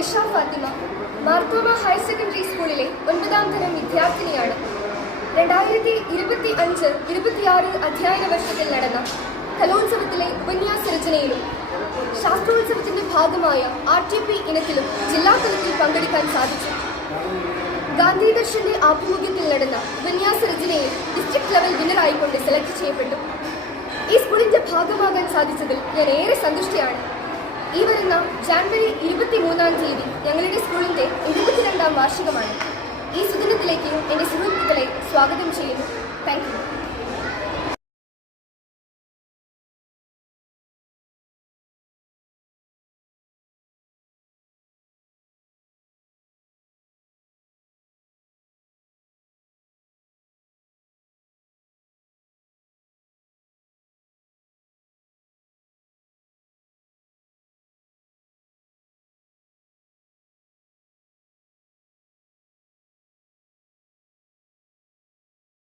Isha Fathima, Marthoma higher secondary സ്കൂളിലെ 9ാം തരം വിദ്യാർത്ഥിനിയാണ്. 2025-26 അധ്യയന വർഷത്തിൽ നടന്ന കലോത്സവത്തിലെ ഉപന്യാസ രചനയിലും ശാസ്ത്രോത്സവത്തിന്റെ ഭാഗമായ RTP ഇനത്തിലും ജില്ലാതലത്തിൽ പങ്കെടുക്കാൻ സാധിച്ചു. ഗാന്ധി ദർശന്റെ ആഭിമുഖ്യത്തിൽ നടന്ന ഉപന്യാസ രചനയിൽ ഡിസ്ട്രിക്ട് ലെവൽ വിന്നറായിക്കൊണ്ട് സെലക്ട് ചെയ്യപ്പെട്ടു. ഈ സ്കൂളിന്റെ ഭാഗമാകാൻ സാധിച്ചതിൽ ഞാൻ ഏറെ സന്തുഷ്ടയാണ്. ഈ വരുന്ന ജാനുവരി 23-ാം തീയതി ഞങ്ങളുടെ സ്കൂളിന്റെ 72ാം വാർഷികമാണ്. ഈ സുദിനത്തിലേക്ക് എൻ്റെ സുഹൃത്തുക്കളെ സ്വാഗതം ചെയ്യുന്നു. Thank you.